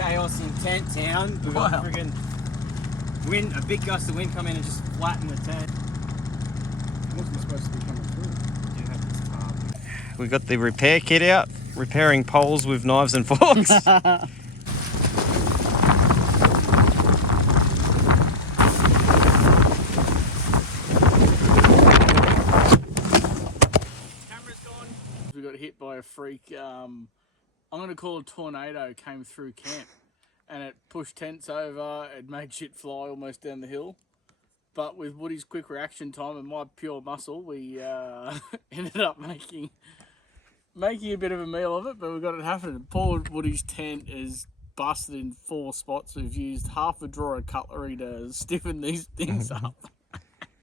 chaos in tent town. We've got friggin' wind, a big gust of wind come in and just flatten the tent. Wasn't supposed to be coming through. We do have this tarp. We got the repair kit out, repairing poles with knives and forks. We got hit by a freak, I'm going to call it a tornado, came through camp. And it pushed tents over, it made shit fly almost down the hill. But with Woody's quick reaction time and my pure muscle, we ended up making a bit of a meal of it, but we got it happening. Poor Woody's tent is busted in 4 spots. We've used half a drawer of cutlery to stiffen these things up.